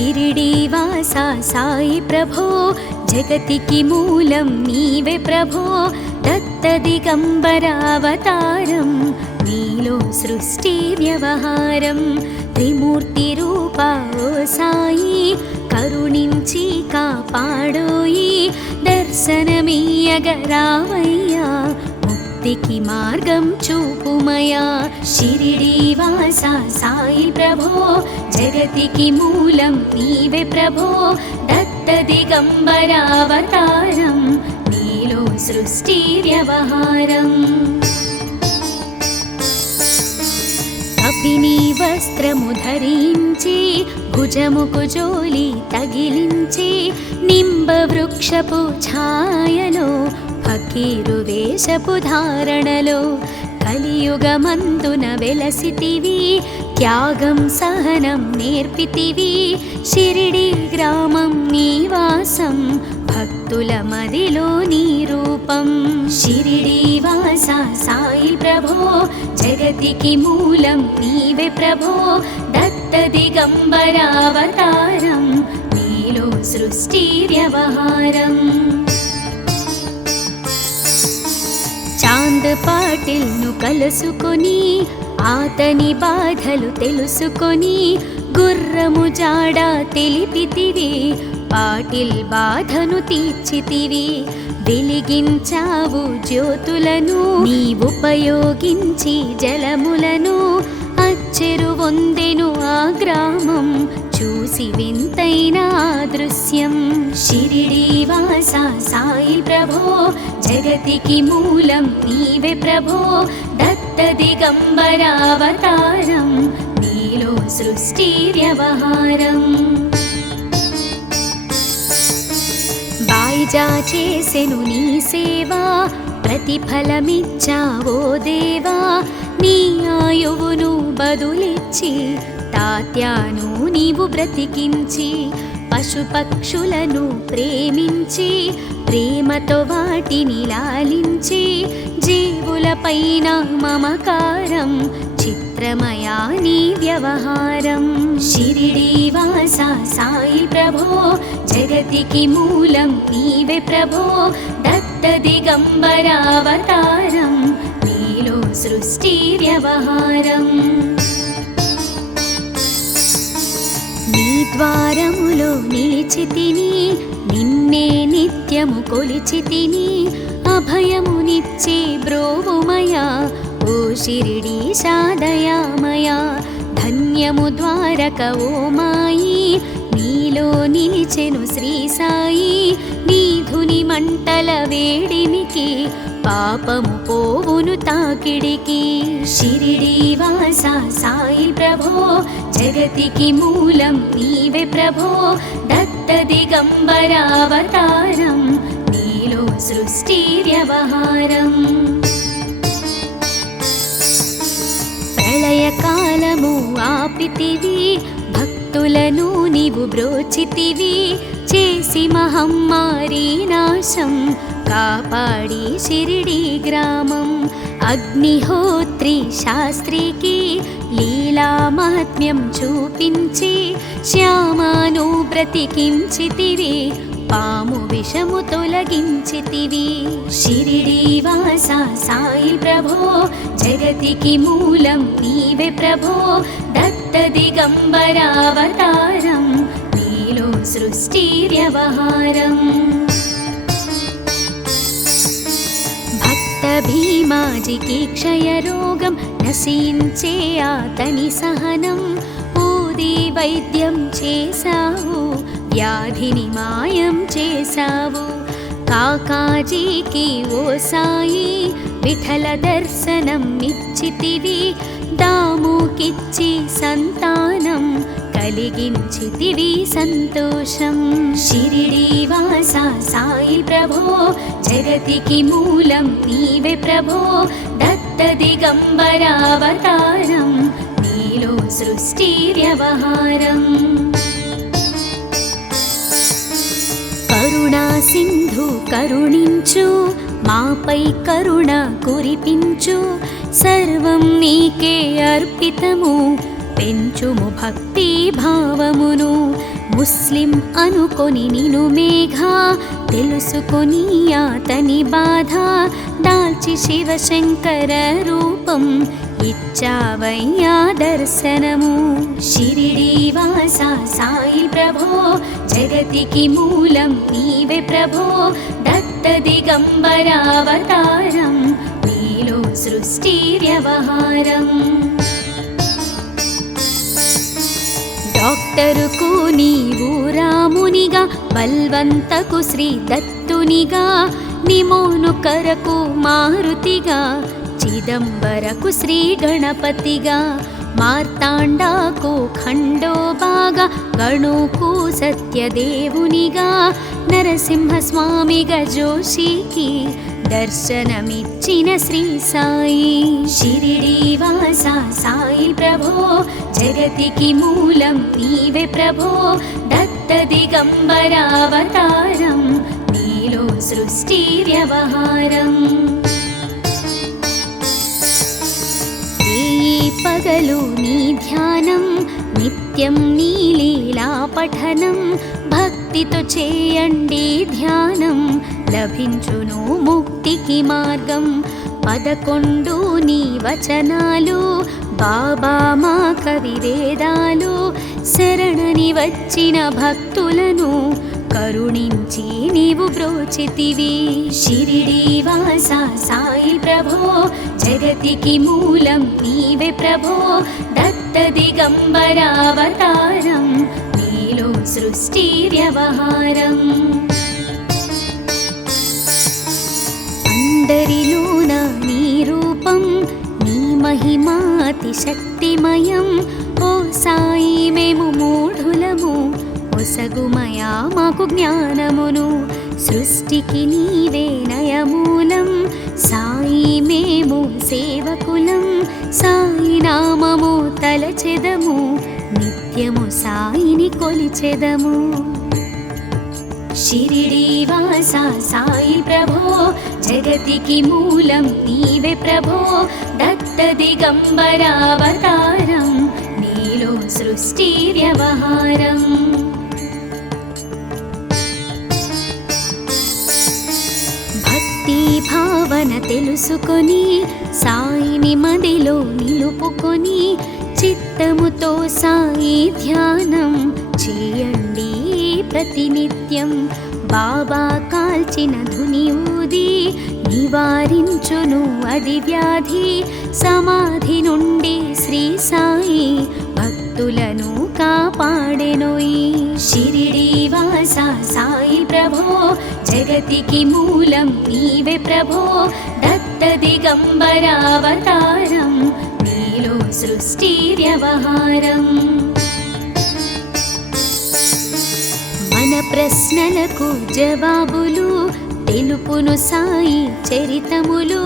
షిరిడీవాసా సాయి ప్రభో జగతికి మూలం నీవే ప్రభో దత్త దిగంబర అవతారం నీలో సృష్టి వ్యవహారం త్రిమూర్తి రూపా ఓ సాయి కరుణించి కాపాడోయి దర్శనమీయగరావయ్యా ముక్తికి మార్గం చూపుమయా షిరిడీవాసా సాయి ప్రభో జగతికి మూలం నీవే ప్రభో దత్త దిగంబర అవతారం నీలో సృష్టి వ్యవహారం కపిని వస్త్రము ధరించి భుజముకు జోలి తగిలించి నింబ వృక్షపు ఛాయలో ఫకీరు వేషపు ధారణలో కలియుగమందున వెలసితివి త్యాగం సహనం నేర్పితివి షిరిడి గ్రామం నివాసం భక్తుల మదిలో నీ రూపం షిరిడీవాసా సాయి ప్రభో జగతికి మూలం నీవే ప్రభో దత్త దిగంబర అవతారం నీలో సృష్టి వ్యవహారం చాంద్ పాటిల్ను కలుసుకొని ఆతని బాధలు తెలుసుకొని గుర్రము జాడ తెలిపితివి పాటిల్ బాధను తీర్చితివి వెలిగించావు జ్యోతులను నీ ఉపయోగించి జలములను అచ్చెరు వందెను ఆ గ్రామం చూసి వింతైన దృశ్యం షిరిడీవాసా సాయి ప్రభో జగతికి మూలం నీవే ప్రభో దత్త దిగంబర అవతారం నీలో సృష్టి వ్యవహారం బాయిజా చేసెను నీ సేవా ప్రతిఫలమిచ్చావో దేవా నీ ఆయువును బదులిచ్చి తాత్యాను నీవు బ్రతికించి పశుపక్షులను ప్రేమించి ప్రేమతో వాటిని లాలించి జీవులపైన మమకారం చిత్రమయా నీ వ్యవహారం షిరిడీవాసా సాయి ప్రభో జగతికి మూలం నీవే ప్రభో దత్త దిగంబర అవతారం నీలో సృష్టి వ్యవహారం నీ ద్వారములో నిలిచితిని నిన్నే నిత్యము కొలిచితిని అభయమునిచ్చి బ్రోవుమయా ఓ షిరిడీశా దయామయా ధన్యము ద్వారక ఓ మాయి నీలో నిలిచెను శ్రీ సాయి నీ ధుని మంటల వేడిమికి పాపము పోవును తాకిడికి షిరిడీవాసా సాయి ప్రభో జగతికి మూలం నీవే ప్రభో దత్త దిగంబర అవతారం నీలో సృష్టి వ్యవహారం ప్రళయకాలము ఆపితివి భక్తులను నీవు బ్రోచితివి చేసి మహమ్మారి నాశం కాపాడి షిరిడి గ్రామం అగ్నిహోత్రి శాస్త్రికి లీలా మహాత్మ్యం చూపించి శ్యామాను బ్రతికించితివి పాము విషము తొలగించితివి షిరిడీవాసా సాయి ప్రభో జగతికి మూలం నీవే ప్రభో దత్త దిగంబర అవతారం నీలో సృష్టి వ్యవహారం భక్త భీమాజికి క్షయరోగం నశించే అతని సహనం ఊది వైద్యం చేశావు వ్యాధిని మాయం చేశావు కాకాజీకి ఓ సాయి విఠల దర్శనం ఇచ్చితివి దాముకిచ్చి సంతానం కలిగించితివి సంతోషం షిరిడీవాసా సాయి ప్రభో జగతికి మూలం నీవే ప్రభో దత్త దిగంబర అవతారం నీలో సృష్టి వ్యవహారం కరుణా సింధు కరుణించు మాపై కరుణ కురిపించు సర్వం నీకే అర్పితము పెంచుము భక్తి భావమును ముస్లిం అనుకొని నిను మేఘ తెలుసుకొని అతని బాధ దాల్చి శివశంకర రూపం ఇచ్చావయ్యా దర్శనము. షిరిడీ వాస సాయి ప్రభో జగతికి మూలం నీవే ప్రభో దత్త దిగంబరావతారం నీలో సృష్టి వ్యవహారం. డాక్టరుకు నీవు రామునిగా బల్వంతకు శ్రీ దత్తునిగా నిమోను కరకు మారుతిగా చిదంబరకు శ్రీ గణపతిగా మార్తాండాకు ఖండోబాగా గణుకు సత్యదేవునిగా నరసింహస్వామిగా జోషికి దర్శనమిచ్చిన శ్రీ సాయి. షిరిడీ వాస సాయి ప్రభో జగతికి మూలం నీవే ప్రభో దత్త దిగంబరావతారం నీలో సృష్టి వ్యవహారం. పగలు నీ ధ్యానం నిత్యం నీ లీలా పఠనం భక్తితో చేయండి ధ్యానం లభించును ముక్తికి మార్గం. 11 నీ వచనాలు బాబా మా కవివేదాలు శరణని వచ్చిన భక్తులను కరుణించి నీవు బ్రోచితివి. షిరిడీ వాస సాయి ప్రభో జగతికి మూలం నీవే ప్రభో దత్త దిగంబరావతారం నీలో సృష్టి వ్యవహారం. అందరిలోన నీ రూపం నీ మహిమాతి శక్తిమయం. ఓ సాయి మేము మూఢులము ఒసగుమయా మాకు జ్ఞానమును సృష్టికి నీవే నయమూలం. సాయి మేము సేవకులం సాయి నామము తలచెదము నిత్యము సాయిని కొలిచెదము. షిరిడీ వాస సాయి ప్రభో జగతికి మూలం నీవే ప్రభో దత్త దిగంబరావతారం నీలో సృష్టి వ్యవహారం. భావన తెలుసుకొని సాయిని మదిలో నిలుపుకొని చిత్తముతో సాయి ధ్యానం చేయండి ప్రతినిత్యం. బాబా కాల్చిన ధుని ఊది నివారించును అది వ్యాధి. సమాధి నుండి శ్రీ సాయి భక్తులను కాపాడెనోయి. షిరిడీ వాస సాయి ప్రభో జగతికి మూలం నీవే ప్రభో దత్త దిగంబరావతారం నీలో సృష్టి వ్యవహారం. మన ప్రశ్నలకు జవాబులు తెలుపును సాయి చరితములు.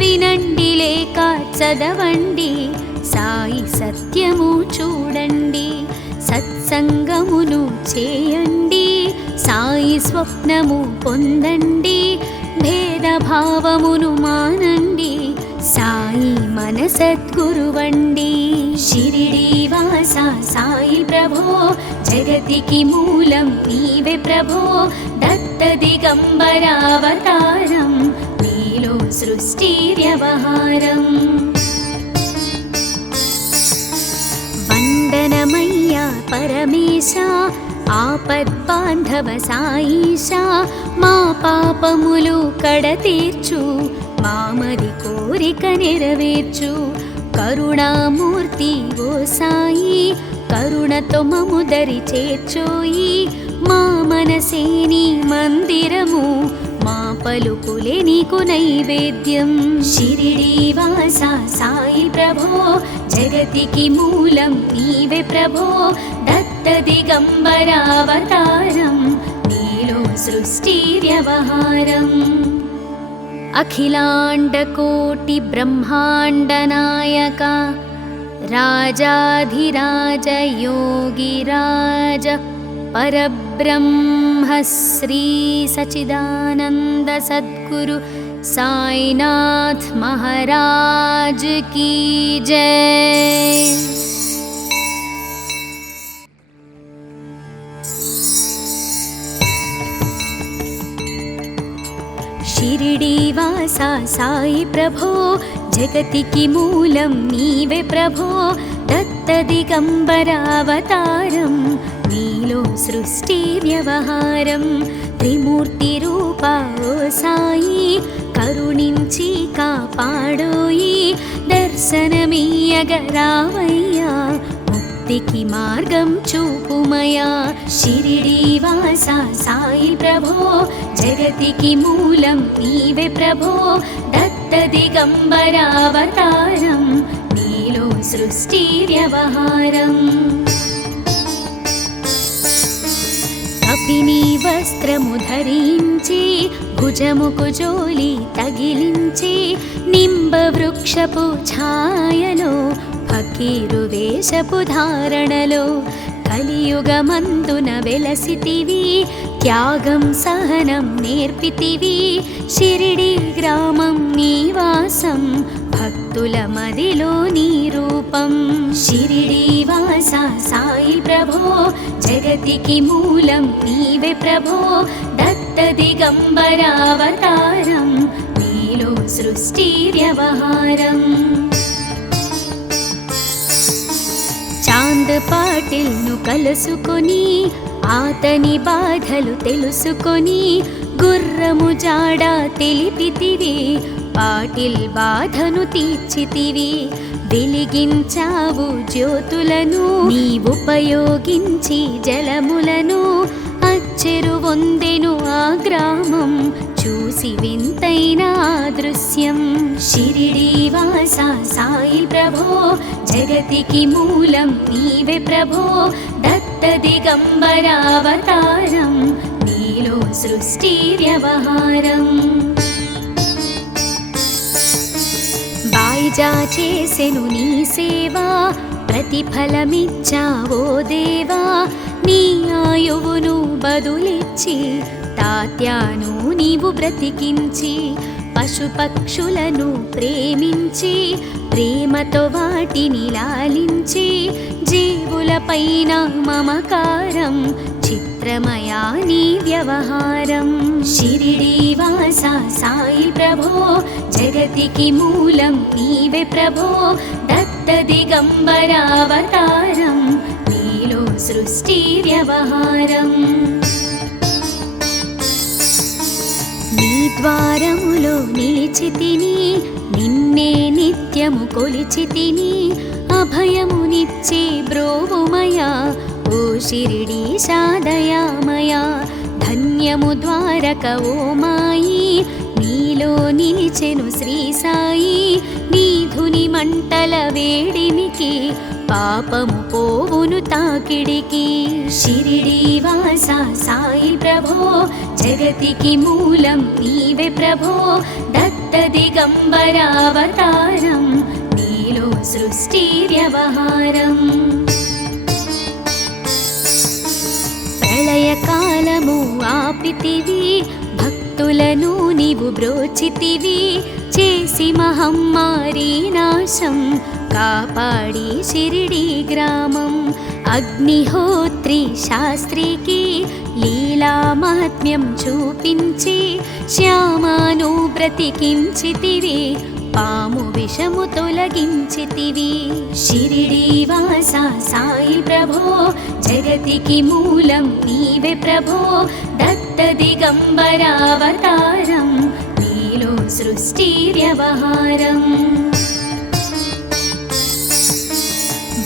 వినండి లేక చదవండి సాయి సత్యము చూడండి. సత్సంగమును చేయండి సాయి స్వప్నము పొందండి. భేదభావమును మానండి సాయి మన సద్గురువండి. షిరిడీ వాస సాయి ప్రభో జగతికి మూలం నీవే ప్రభో దత్త దిగంబరావతారం నీలో సృష్టి వ్యవహారం. వందనమయ్యా పరమేశ ఆపద్బాంధవ సాయిషా మా పాపములు కడతీర్చు మామది కోరిక నెరవేర్చు. కరుణామూర్తి ఓ సాయి కరుణతో మము దరి చేర్చోయి. మా మనసే నీ మందిరము మా పలుకులే నీకు నైవేద్యం. షిరిడీ వాస సాయి ప్రభో జగతికి మూలం నీవే ప్రభో దత్త దిగంబరావతారం నీలో సృష్టి వ్యవహారం. అఖిలాండకోటి బ్రహ్మాండ నాయక రాజాధిరాజ యోగిరాజ పరబ్రహ్మ శ్రీ సచిదానంద సద్గురు సాయినాథ్ మహారాజ్ కీ జై. శ్రీవాసా సాయి ప్రభో జగతికి మూలం నీవే ప్రభో దత్త దిగంబర అవతారం నీలో సృష్టి వ్యవహారం త్రిమూర్తి రూపా ఓ సాయి కరుణించి కాపాడోయి దర్శనమీయగరావయ్యా ముక్తికి మార్గం చూపుమయా షిరిడీ వాసా సాయి ప్రభో జగతికి మూలం నీవే ప్రభో దత్త దిగంబర అవతారం నీలో సృష్టి వ్యవహారం కపిని వస్త్రము ధరించి భుజముకు జోలి తగిలించి నింబ వృక్షపు ఛాయలో ఫకీరు వేషపు ధారణలో కలియుగమందున వెలసితివి త్యాగం సహనం నేర్పితివి షిరిడీ గ్రామం నివాసం భక్తుల మదిలో నీ రూపం షిరిడీ వాసా సాయి ప్రభో జగతికి మూలం నీవే ప్రభో దత్త దిగంబర అవతారం నీలో సృష్టి వ్యవహారం చాంద్ పాటిల్ను కలుసుకొని ఆతని బాధలు తెలుసుకొని గుర్రము జాడ తెలిపితివి పాటిల్ బాధను తీర్చితివి వెలిగించావు జ్యోతులను నీ ఉపయోగించి జలములను అచ్చెరు వందెను ఆ గ్రామం చూసి వింతైన దృశ్యం షిరిడీ వాసా సాయి ప్రభో జగతికి మూలం నీవే ప్రభో దత్త దిగంబర అవతారం నీలో సృష్టి వ్యవహారం బాయిజా చేసెను నీ సేవా ప్రతిఫలమిచ్చావో దేవా నీ ఆయువును బదులిచ్చి తాత్యాను నీవు బ్రతికించి పశుపక్షులను ప్రేమించి ప్రేమతో వాటిని లాలించి జీవులపైన మమకారం చిత్రమయా నీ వ్యవహారం షిరిడీ వాసా సాయి ప్రభో జగతికి మూలం నీవే ప్రభో దత్త దిగంబర అవతారం నీలో సృష్టి వ్యవహారం నీ ద్వారములో నిలిచితిని నిన్నే నిత్యము కొలిచితిని అభయమునిచ్చి బ్రోవుమయా ఓ షిరిడీశా దయామయా ధన్యము ద్వారక ఓ మాయి నీలో నిలిచెను శ్రీ సాయి నీధుని మంటల వేడిమికి పాపము పోవును తాకిడికి షిరిడీ వాసా సాయి ప్రభో జగతికి మూలం నీవే ప్రభో దత్త దిగంబర అవతారం నీలో సృష్టి వ్యవహారం ప్రళయకాలము ఆపితివి భక్తులను నీవు బ్రోచితివి చేసి మహమ్మారి నాశం కాపాడి షిరిడీ గ్రామం అగ్నిహోత్రి శాస్త్రికి లీలా మహాత్మ్యం చూపించి శ్యామాను బ్రతికించితివి పాము విషము తొలగించితివి షిరిడీ వాసా సాయి ప్రభో జగతికి మూలం నీవే ప్రభో దత్త దిగంబర అవతారం నీలో సృష్టి వ్యవహారం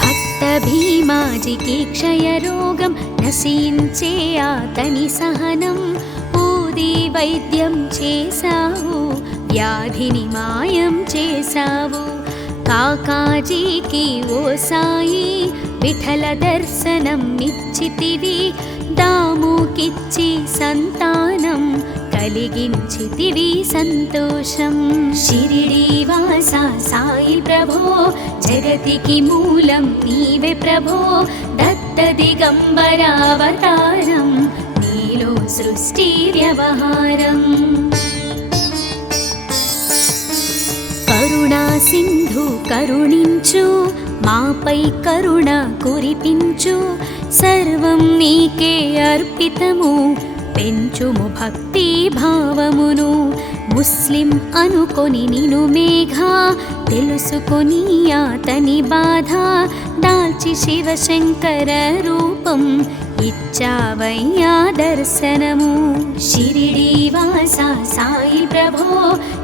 భక్త భీమాజికి క్షయరోగం నశించే ఆతని సహనం ఊది వైద్యం చేశావు వ్యాధిని మాయం చేశావు కాకాజీకి ఓ సాయి విఠల దర్శనం నిచ్చితివి దాముకిచ్చి సంతానం కలిగించితివి సంతోషం షిరిడీ వాసా సాయి ప్రభో జగతికి మూలం నీవే ప్రభో దత్త దిగంబర అవతారం నీలో సృష్టి వ్యవహారం కరుణా సింధు కరుణించు మాపై కరుణ కురిపించు సర్వం నీకే అర్పితము పెంచుము భక్తి భావమును ముస్లిం అనుకొని నిను మేఘ తెలుసుకొని అతని బాధ దాల్చి శివశంకర రూపం ఇచ్చావయ్యా దర్శనము. షిరిడీ వాస సాయి ప్రభో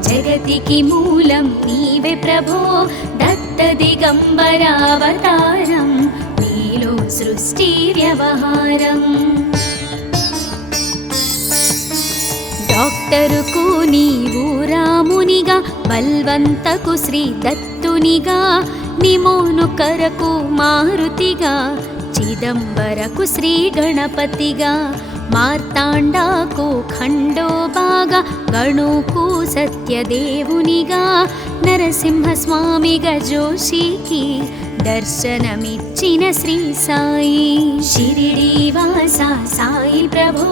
జగతికి మూలం నీవే ప్రభో దత్త దిగంబరావతారం నీలో సృష్టి వ్యవహారం. డాక్టరుకు నీవు రామునిగా బల్వంతకు శ్రీ దత్తునిగా నిమోను కరకు మారుతిగా చిదంబరకు శ్రీ గణపతిగా మార్తాండాకు ఖండోబాగా గణుకు సత్యదేవునిగా నరసింహస్వామిగా జోషికి దర్శనమిచ్చిన శ్రీ సాయి. షిరిడీ వాస సాయి ప్రభో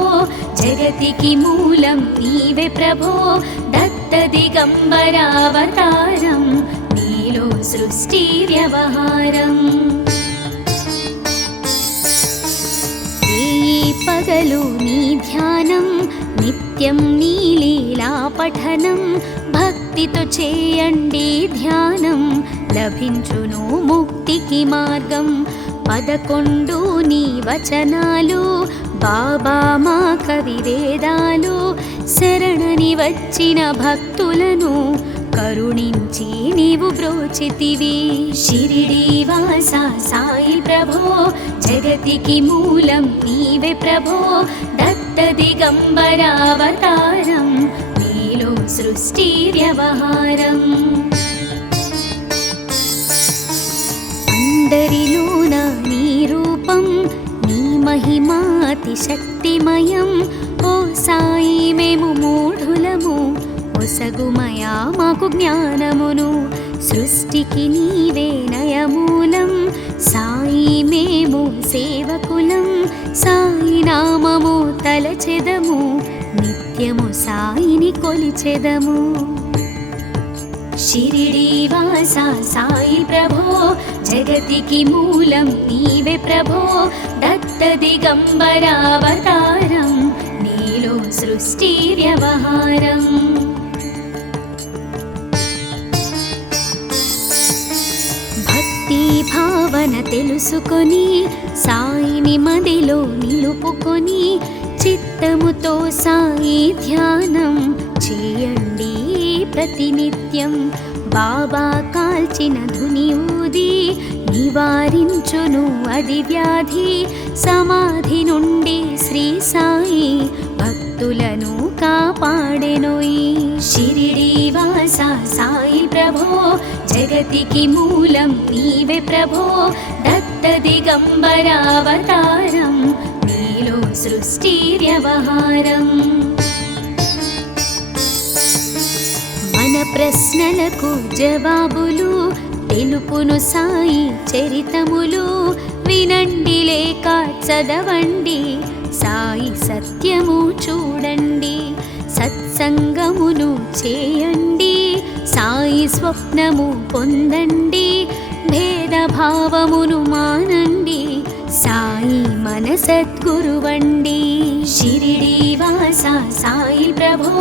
జగతికి మూలం నీవే ప్రభో దత్త దిగంబరావతారం నీలో సృష్టి వ్యవహారం. పగలు నీ ధ్యానం నిత్యం నీ లీలా పఠనం భక్తితో చేయండి ధ్యానం లభించును ముక్తికి మార్గం. 11 నీ వచనాలు బాబా మా కవివేదాలు శరణని వచ్చిన భక్తులను కరుణించి నీవు బ్రోచితివి. షిరిడీ వాస సాయి ప్రభో జగతికి మూలం నీవే ప్రభో దత్త దిగంబరావతారం నీలో సృష్టి వ్యవహారం. అందరిలోన నీ రూపం నీ మహిమాతి శక్తిమయం. ఓ సాయి మేము మూఢులము ఒసగుమయా మాకు జ్ఞానమును సృష్టికి నీవే నయమూలం. సాయి మేము సేవకులం సాయి నామము తలచెదము నిత్యము సాయిని కొలిచెదము. షిరిడీ వాస సాయి ప్రభో జగతికి మూలం నీవే ప్రభో దత్త దిగంబరావతారం నీలో సృష్టి వ్యవహారం. భక్తి భావన తెలుసుకొని సాయిని మదిలో నిలుపుకొని చిత్తముతో సాయి ధ్యానం చేయండి ప్రతినిత్యం. బాబా కాల్చిన ధుని ఊది నివారించును అది వ్యాధి. సమాధి నుండి శ్రీ సాయి భక్తులను కాపాడెనోయి. షిరిడీ వాస సాయి ప్రభో జగతికి మూలం నీవే ప్రభో దత్త దిగంబరావతారం నీలో సృష్టి వ్యవహారం. మన ప్రశ్నలకు జవాబులు తెలుపును సాయి చరితములు వినండి లేక చదవండి సాయి సత్యము చూడండి. సత్సంగమును చేయండి సాయి స్వప్నము పొందండి. భేదభావమును మానండి సాయి మన సద్గురువండి. షిరిడీ వాస సాయి ప్రభో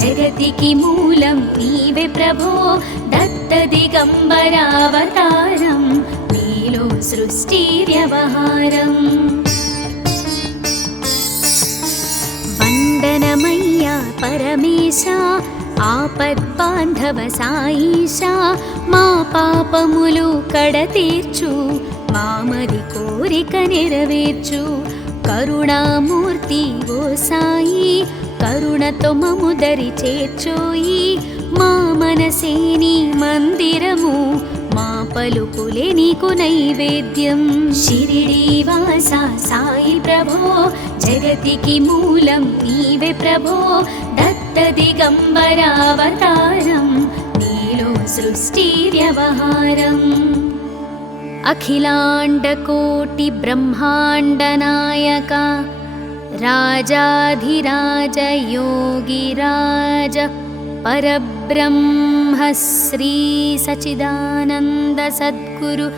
జగతికి మూలం నీవే ప్రభో దత్త దిగంబరావతారం నీలో సృష్టి వ్యవహారం. వందనమయ్యా పరమేశ ఆపద్బాంధవ సాయిష మా పాపములు కడతీర్చు మామది కోరిక నెరవేర్చు. కరుణామూర్తి ఓ సాయి కరుణతో మము దరి చేర్చోయి. మా మనసే నీ మందిరము మా పలుకులే నీకు నైవేద్యం. షిరిడీ వాస సాయి ప్రభో జగతికి మూలం నీవే ప్రభో దత్త దిగంబరావతారం నీలో సృష్టి వ్యవహారం. అఖిలాండకోటి బ్రహ్మాండ నాయక రాజాధిరాజ యోగిరాజ పరబ్రహ్మ శ్రీ సచిదానంద సద్గురు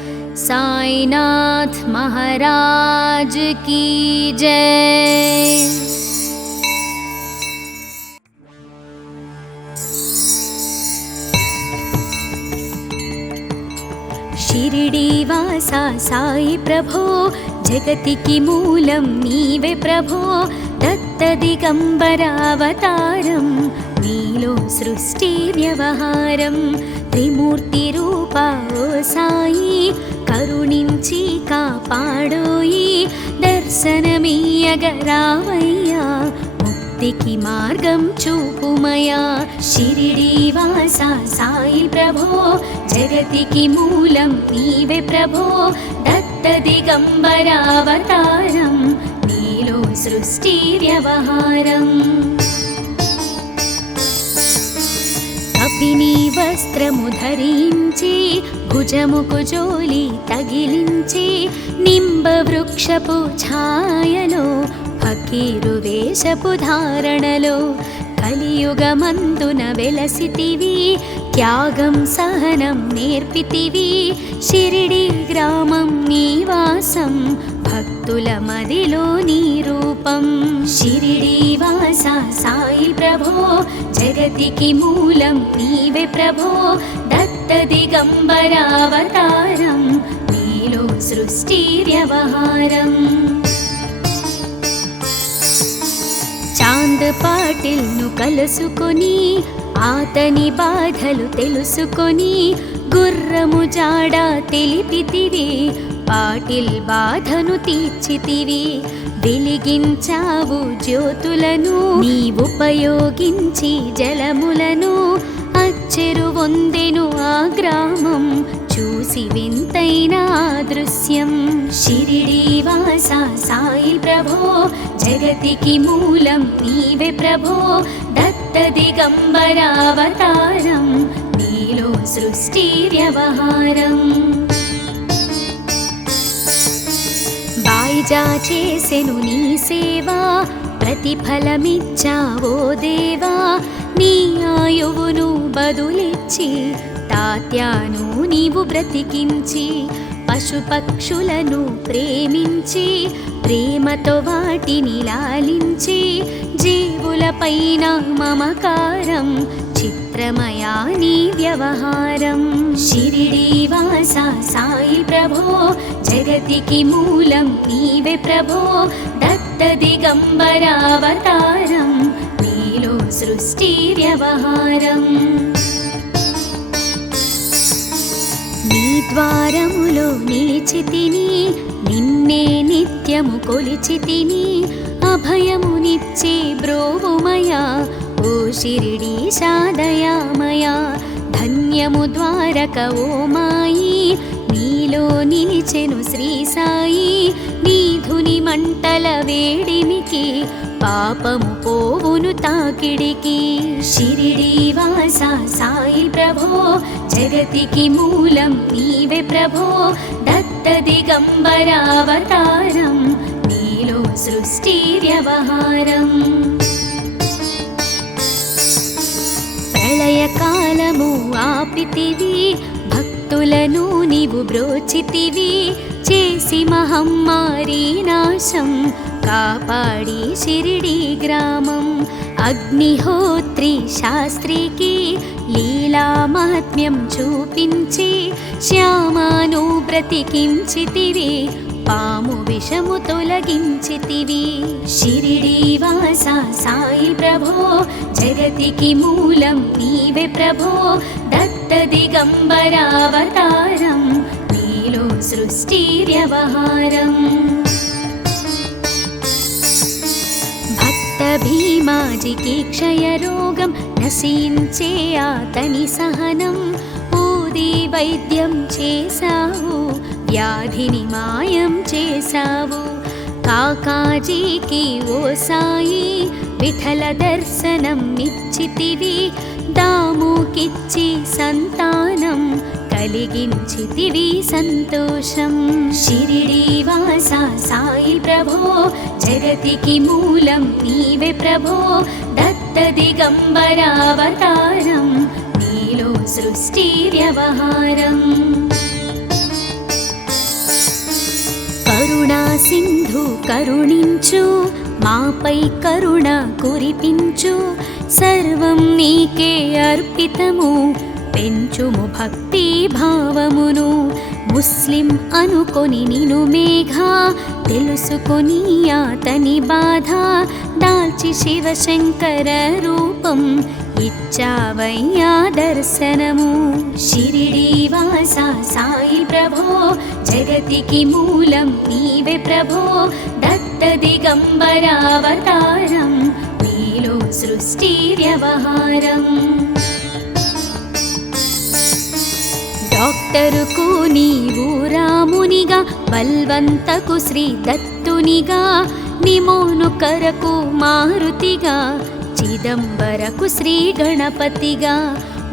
సాయినాథ్ మహారాజ్ की जय. షిరిడీవాసా సాయి ప్రభో జగతికి మూలం నీవే ప్రభో దత్త దిగంబర అవతారం నీలో సృష్టి వ్యవహారం త్రిమూర్తి రూపా ఓ సాయి కరుణించి కాపాడోయి దర్శనమీయగరావయ్యా ముక్తికి మార్గం చూపుమయా షిరిడీవాసా సాయి ప్రభో జగతికి మూలం నీవే ప్రభో దత్త దిగంబర అవతారం నీలో సృష్టి వ్యవహారం కపిని వస్త్రము ధరించి భుజముకు జోలి తగిలించి నింబ వృక్షపు ఛాయలో ఫకీరు వేషపు ధారణలో కలియుగమందున వెలసితివి త్యాగం సహనం నేర్పితివి షిరిడి గ్రామం నివాసం భక్తుల మదిలో నీ రూపం షిరిడీవాసా సాయి ప్రభో జగతికి మూలం నీవే ప్రభో దత్త దిగంబర అవతారం నీలో సృష్టి వ్యవహారం చాంద్ పాటిల్ను కలుసుకొని ఆతని బాధలు తెలుసుకొని గుర్రము జాడ తెలిపితివి పాటిల్ బాధను తీర్చితివి వెలిగించావు జ్యోతులను నీ ఉపయోగించి జలములను అచ్చెరు వందెను ఆ గ్రామం చూసి వింతైన దృశ్యం షిరిడీవాసా సాయి ప్రభో జగతికి మూలం నీవే ప్రభో దత్త దిగంబర అవతారం నీలో సృష్టి వ్యవహారం బాయిజా చేసెను నీ సేవా ప్రతిఫలమిచ్చావో దేవా నీ ఆయువును బదులిచ్చి తాత్యాను నీవు బ్రతికించి పశుపక్షులను ప్రేమించి ప్రేమతో వాటిని లాలించి జీవులపైన మమకారం చిత్రమయా నీ వ్యవహారం షిరిడీవాసా సాయి ప్రభో జగతికి మూలం నీవే ప్రభో దత్త దిగంబర అవతారం నీలో సృష్టి వ్యవహారం నీ ద్వారములో నిలిచితిని నిన్నే నిత్యము కొలిచితిని అభయమునిచ్చి బ్రోవుమయా ఓ షిరిడీశా దయామయా ధన్యము ద్వారక ఓ మాయి నీలో నిలిచెను శ్రీ సాయి నీధుని మంటల వేడిమికి పాపము పోవును తాకిడికి షిరిడీవాసా సాయి ప్రభో జగతికి మూలం నీవే ప్రభో దత్త దిగంబర అవతారం నీలో సృష్టి వ్యవహారం ప్రళయకాలము ఆపితివి భక్తులను నీవు బ్రోచితివి చేసి మహమ్మారి నాశం కాపాడి షిరిడి గ్రామం అగ్నిహోత్రి శాస్త్రికి లీలా మహాత్మ్యం చూపించి శ్యామాను బ్రతికించితివి పాము విషము తొలగించితివి షిరిడీవాసా సాయి ప్రభో జగతికి మూలం నీవే ప్రభో దత్త దిగంబర అవతారం నీలో సృష్టి వ్యవహారం భక్త భీమాజికి క్షయరోగం నశించే ఆతని సహనం ఊది వైద్యం చేశావు వ్యాధిని మాయం చేశావు కాకాజీకి ఓ సాయి విఠల దర్శనం నిచ్చితివి దాముకిచ్చి సంతానం కలిగించితివి సంతోషం షిరిడీవాసా సాయి ప్రభో జగతికి మూలం నీవే ప్రభో దత్త దిగంబర అవతారం నీలో సృష్టి వ్యవహారం కరుణా సింధు కరుణించు మాపై కరుణ కురిపించు సర్వం నీకే అర్పితము పెంచుము భక్తి భావమును ముస్లిం అనుకొని నిను మేఘా తెలుసుకొని అతని బాధ దాల్చి శివశంకర రూపం ఇచ్చావయ్యా దర్శనము షిరిడి వాస సాయి ప్రభో జగతికి మూలం నీవే ప్రభో దత్త దిగంబరావతారం నీలో సృష్టి వ్యవహారం డాక్టరుకు నీవు రామునిగా బల్వంతకు శ్రీ దత్తునిగా నిమోను కరకు మారుతిగా చిదంబరకు శ్రీ గణపతిగా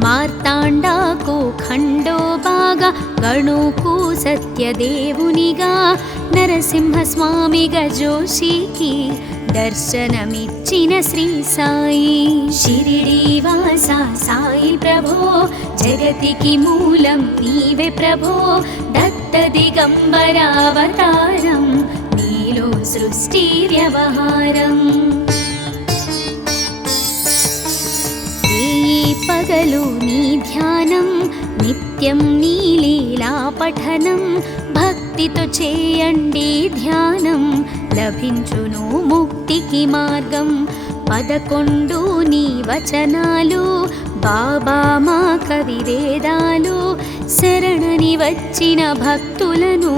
మార్తాండాకు ఖండోబాగా గణుకు సత్యదేవునిగా నరసింహస్వామిగా జోషికి దర్శనమిచ్చిన శ్రీ సాయి షిరిడి వాస సాయి ప్రభో జగతికి మూలం నీవే ప్రభో దత్త దిగంబరావతారం నీలో సృష్టి వ్యవహారం పగలు నీ ధ్యానం నిత్యం నీ లీలా పఠనం భక్తితో చేయండి ధ్యానం లభించును ముక్తికి మార్గం 11 నీ వచనాలు బాబా మా కవివేదాలు శరణని వచ్చిన భక్తులను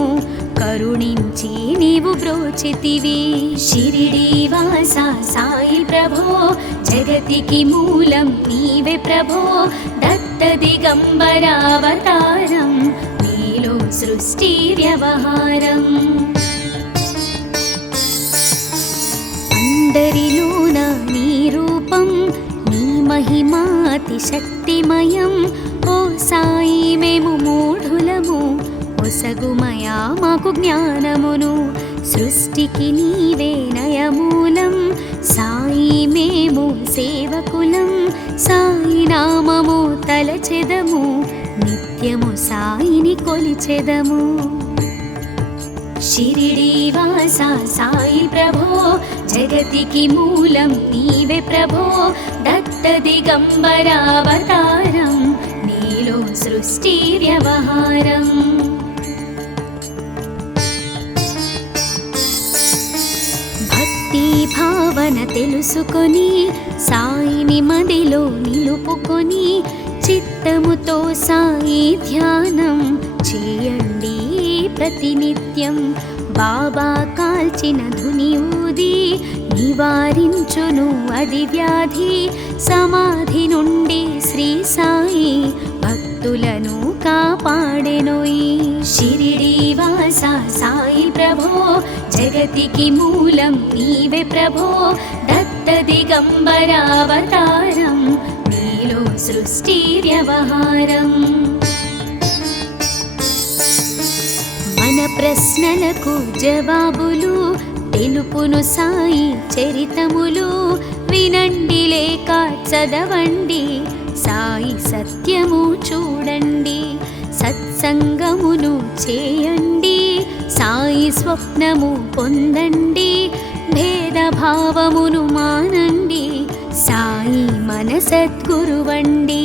కరుణించి నీవు బ్రోచితివి షిరిడి వాస సాయి ప్రభో జగతికి మూలం నీవే ప్రభో దత్త దిగంబరావతారం నీలో సృష్టి వ్యవహారం అందరిలోన నీ రూపం నీ మహిమాతి శక్తిమయం ఓ సాయి మేము మూఢులము ఒసగుమయా మాకు జ్ఞానమును సృష్టికి నీవే నయమూలం సాయి మేము సేవకులం సాయి నామము తలచెదము నిత్యము సాయిని కొలిచెదము షిరిడి వాస సాయి ప్రభో జగతికి మూలం నీవే ప్రభో దత్త దిగంబరావతారం నీలో సృష్టి వ్యవహారం భావన తెలుసుకొని సాయిని మదిలో నిలుపుకొని చిత్తముతో సాయి ధ్యానం చేయండి ప్రతినిత్యం బాబా కాల్చిన ధుని ఊది నివారించును అది వ్యాధి సమాధి నుండి శ్రీ సాయి భక్తులను కాపాడెనోయి షిరిడి వాస సాయి ప్రభో జగతికి మూలం నీవే ప్రభో దత్త దిగంబరావతారం నీలో సృష్టి వ్యవహారం మన ప్రశ్నలకు జవాబులు తెలుపును సాయి చరితములు వినండి లేక చదవండి సాయి సత్యము చూడండి సత్సంగమును చేయండి సాయి స్వప్నము పొందండి భేదభావమును మానండి సాయి మన సద్గురువండి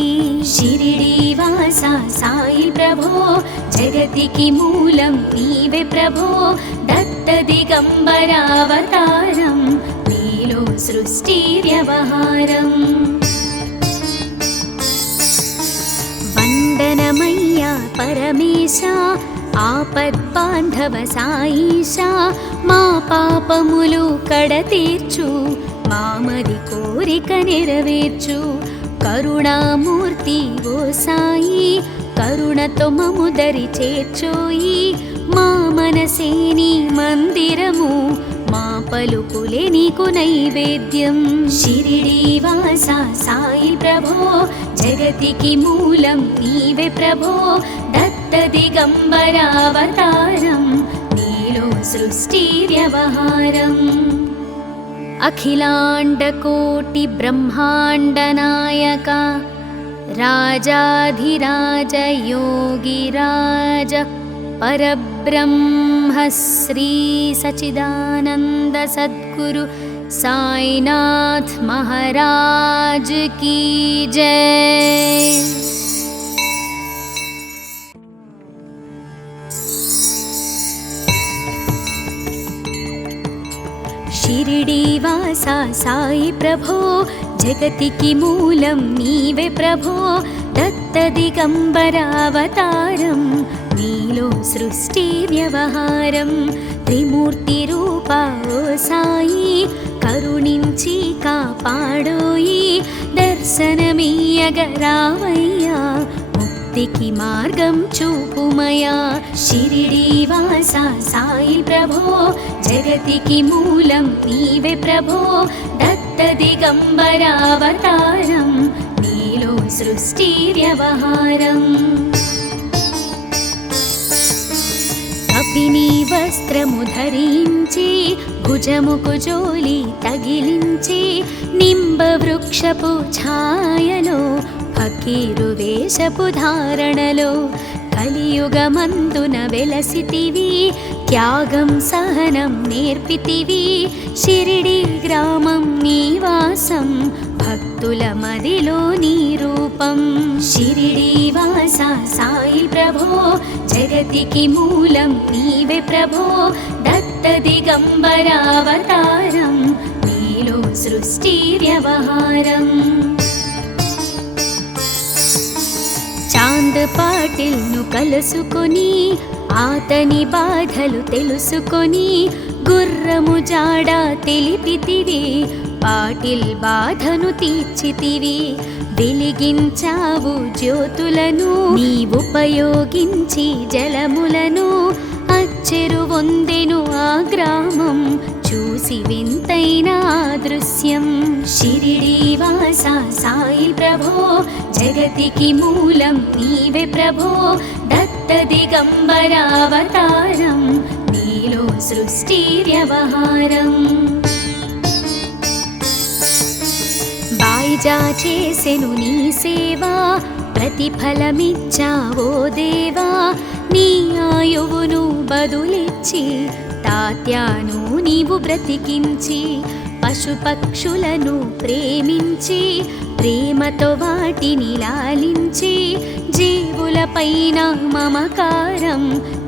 షిరిడి వాస సాయి ప్రభో జగతికి మూలం నీవే ప్రభో దత్త దిగంబరావతారం నీలో సృష్టి వ్యవహారం వందనమయ్యా పరమేశ ఆపద్బాంధవ సాయిషా మా పాపములు కడతీర్చు మామది కోరిక నెరవేర్చు కరుణామూర్తి ఓ సాయి కరుణతో మము దరి చేర్చోయి మా మనసే నీ మందిరము మా పలుకులే నీకు నైవేద్యం షిరిడి వాస సాయి ప్రభో జగతికి మూలం నీవే ప్రభో దత్త దిగంబరావతారం నీలో సృష్టి వ్యవహారం అఖిలాండకోటి బ్రహ్మాండ నాయక రాజాధిరాజ యోగిరాజ పరబ్రహ్మ శ్రీ సచిదానంద సద్గురు సాయినాథ్ మహారాజ్ की जय। షిరిడీవాసా సాయి ప్రభో జగతికి మూలం నీవే ప్రభో దత్త దిగంబర అవతారం నీలో సృష్టి వ్యవహారం త్రిమూర్తి రూపా ఓ సాయి కరుణించి కాపాడోయి దర్శనమీయగరావయ్యా ముక్తికి మార్గం చూపుమయా షిరిడీవాసా సాయి ప్రభో జగతికి మూలం నీవే ప్రభో దత్త దిగంబర అవతారం నీలో సృష్టి వ్యవహారం కపిని వస్త్రము ధరించి భుజముకు జోలి తగిలించి నింబ వృక్షపు ఛాయలో ఫకీరు వేషపు ధారణలో కలియుగమందున వెలసితివి త్యాగం సహనం నేర్పితివి షిరిడి గ్రామం నివాసం భక్తుల మదిలో నీ రూపం షిరిడీవాసా సాయి ప్రభో జగతికి మూలం నీవే ప్రభో దత్త దిగంబర అవతారం నీలో సృష్టి వ్యవహారం చాంద్ పాటిల్ను కలుసుకొని ఆతని బాధలు తెలుసుకొని గుర్రము జాడ తెలిపితివి పాటిల్ బాధను తీర్చితివి వెలిగించావు జ్యోతులను నీవుపయోగించి జలములను అచ్చెరు వందెను ఆ గ్రామం చూసి వింతైన దృశ్యం షిరిడీవాసా సాయి ప్రభో జగతికి మూలం నీవే ప్రభో దత్త దిగంబర అవతారం నీలో సృష్టి వ్యవహారం బాయిజా చేసెను నీ సేవా ప్రతిఫలమిచ్చావో దేవా నీ ఆయువును బదులిచ్చి తాత్యాను నీవు బ్రతికించి పశుపక్షులను ప్రేమించి ప్రేమతో వాటిని లాలించి జీవులపైన మమకారం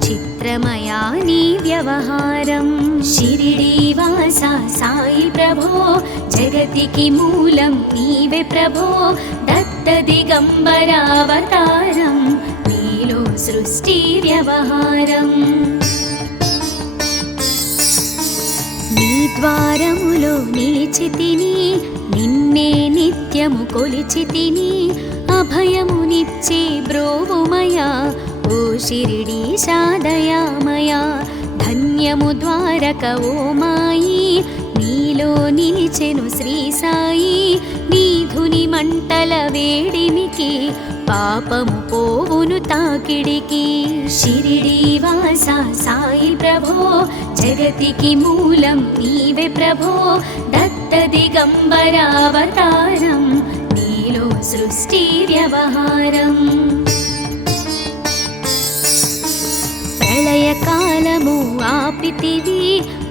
చిత్రమయా నీ వ్యవహారం షిరిడీవాసా సాయి ప్రభో జగతికి మూలం నీవే ప్రభో దత్త దిగంబర అవతారం నీలో సృష్టి వ్యవహారం నీ ద్వారములో నిలిచితిని నిన్నే నిత్యము కొలిచితిని అభయమునిచ్చి బ్రోవుమయా ఓ షిరిడీశా దయామయా ధన్యము ద్వారక ఓ మాయి నీలో నిలిచెను శ్రీ సాయి నీధుని మంటల వేడిమికి పాపము పోవును తాకిడికి షిరిడీవాసా సాయి ప్రభో జగతికి మూలం నీవే ప్రభో దత్త దిగంబర అవతారం నీలో సృష్టి వ్యవహారం ప్రళయకాలము ఆపితివి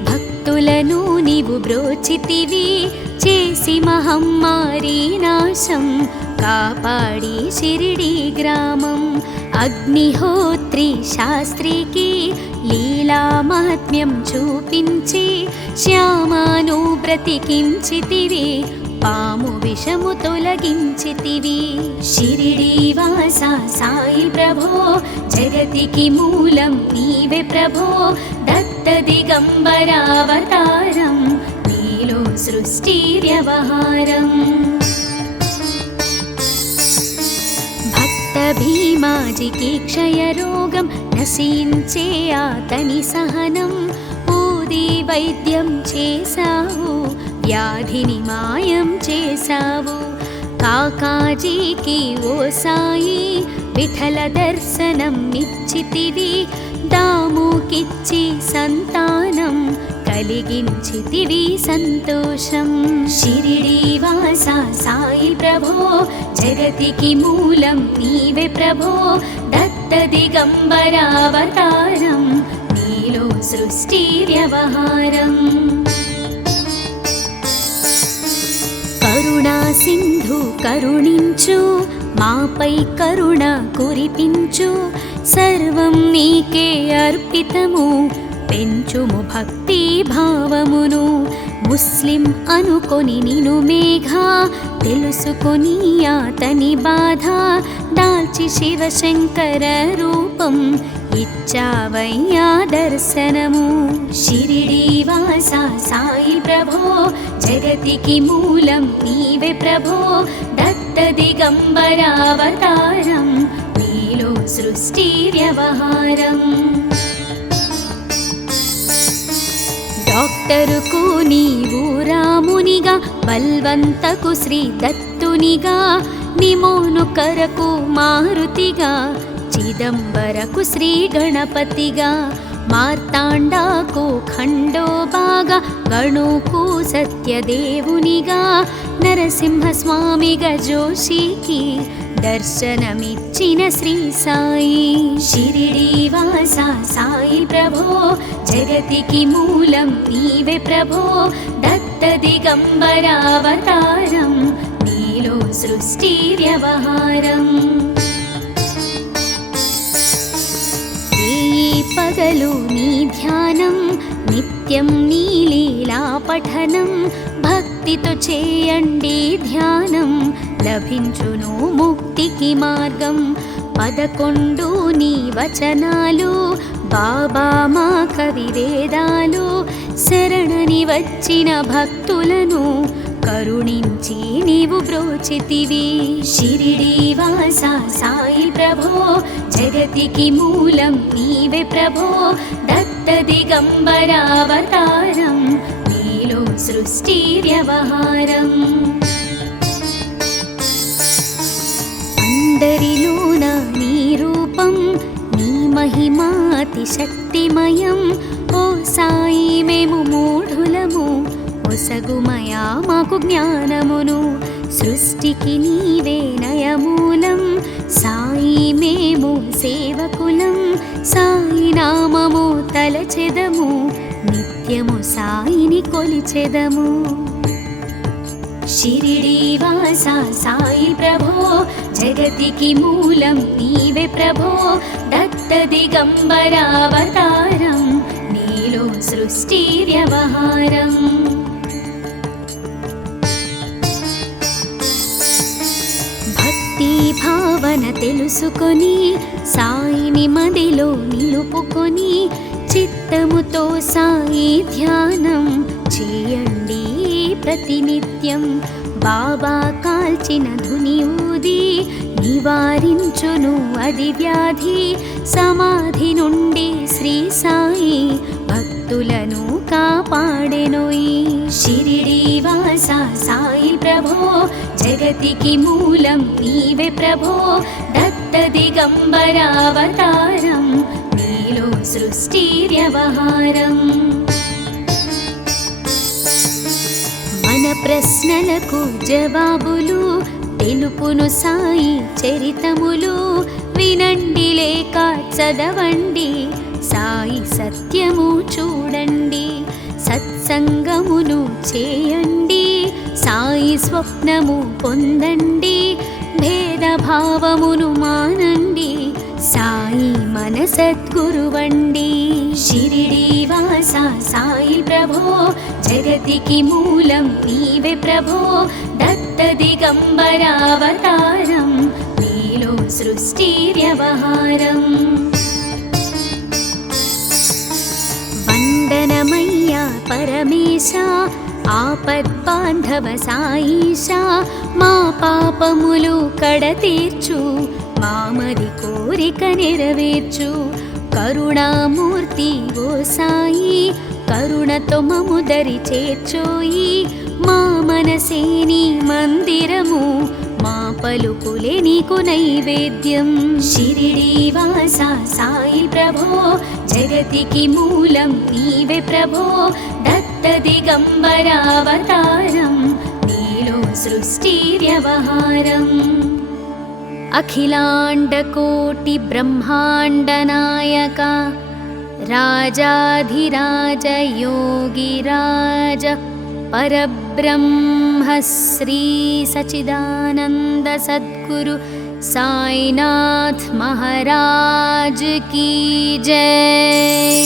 భక్తులను నీవు బ్రోచితివి చేసి మహమ్మారి నాశం కాపాడి షిరిడి గ్రామం అగ్నిహోత్రి శాస్త్రికి లీలా మహాత్మ్యం చూపించి శ్యామాను బ్రతికించితివి పాము విషము తొలగించితివి షిరిడీవాసా సాయి ప్రభో జగతికి మూలం నీవే ప్రభో దత్త దిగంబర అవతారం నీలో సృష్టి వ్యవహారం భక్త భీమాజికి క్షయరోగం నశించే ఆతని సహనం ఊది వైద్యం చేశావు వ్యాధిని మాయం చేశావు కాకాజీకి ఓ సాయి విఠల దర్శనం నిచ్చితివి దాముకిచ్చి సంతానం కలిగించితివి సంతోషం షిరిడీవాసా సాయి ప్రభో జగతికి మూలం నీవే ప్రభో దత్త దిగంబర అవతారం నీలో సృష్టి వ్యవహారం కరుణా సింధు కరుణించు మాపై కరుణ కురిపించు సర్వం నీకే అర్పితము పెంచుము భక్తి భావమును ముస్లిం అనుకొని నిను మేఘ తెలుసుకొని అతని బాధ దాల్చి శివశంకర రూపం ఇచ్చావయ్యా దర్శనము. షిరిడి వాస సాయి ప్రభో జగతికి మూలం నీవే ప్రభో దత్త దిగంబరావతారం నీలో సృష్టి వ్యవహారం. డాక్టరుకు నీవు రామునిగా బల్వంతకు శ్రీ దత్తునిగా నిమోను కరకు మారుతిగా చిదంబరకు శ్రీ గణపతిగా మార్తాండాకు ఖండోబాగా గణుకు సత్యదేవునిగా నరసింహస్వామిగా జోషికి దర్శనమిచ్చిన శ్రీ సాయి. షిరిడి వాస సాయి ప్రభో జగతికి మూలం నీవే ప్రభో దత్త దిగంబరావతారం నీలో సృష్టి వ్యవహారం. పగలు నీ ధ్యానం నిత్యం నీ లీలా పఠనం భక్తితో చేయండి ధ్యానం లభించును ముక్తికి మార్గం. 11 నీ వచనాలు బాబా మా కవివేదాలు శరణని వచ్చిన భక్తులను కరుణించి నీవు బ్రోచితివి. షిరిడి వాస సాయి ప్రభో జగతికి మూలం నీవే ప్రభో దత్త దిగంబరావతారం నీలో సృష్టి వ్యవహారం. అందరిలోన నీ రూపం నీ మహిమాతి శక్తిమయం. ఓ సాయి మేము మూఢులము ఒసగుమయా మాకు జ్ఞానమును సృష్టికి నీవే నయమూలం. సాయి మేము సేవకులం సాయి నామము తలచెదము నిత్యము సాయిని కొలిచెదము. షిరిడి వాస సాయి ప్రభో జగతికి మూలం నీవే ప్రభో దత్త దిగంబరావతారం నీలో సృష్టి వ్యవహారం. భక్తి భావన తెలుసుకొని సాయిని మదిలో నిలుపుకొని చిత్తముతో సాయి ధ్యానం చేయండి ప్రతినిత్యం. బాబా కాల్చిన ధుని ఊది నివారించును అది వ్యాధి. సమాధి నుండి శ్రీ సాయి భక్తులను కాపాడెనోయి. షిరిడి వాస సాయి ప్రభో జగతికి మూలం నీవే ప్రభో దత్త దిగంబరావతారం నీలో సృష్టి వ్యవహారం. మన ప్రశ్నలకు జవాబులు తెలుపును సాయి చరితములు. వినండి లేక చదవండి సాయి సత్యము చూడండి. సత్సంగమును చేయండి సాయి స్వప్నము పొందండి. భేదభావమును మానండి సాయి మన సద్గురువండి. షిరిడి వాస సాయి ప్రభో జగతికి మూలం నీవే ప్రభో దత్త దిగంబరావతారం నీలో సృష్టి వ్యవహారం. వందనమయ్యా పరమేశ ఆపద్బాంధవ సాయిష మా పాపములు కడతీర్చు మామది కోరిక నెరవేర్చు. కరుణామూర్తి ఓ సాయి కరుణతో మము దరి చేర్చోయి. మా మనసే నీ మందిరము మా పలుకులే నీకు నైవేద్యం. షిరిడి వాస సాయి ప్రభో జగతికి మూలం నీవే ప్రభో దత్త దిగంబరావతారం నీలో సృష్టి వ్యవహారం. అఖిలాండకోటి బ్రహ్మాండ నాయక రాజాధిరాజ యోగిరాజ పరబ్రహ్మ శ్రీ సచిదానంద సద్గురు సాయినాథ్ మహారాజ్ की जय।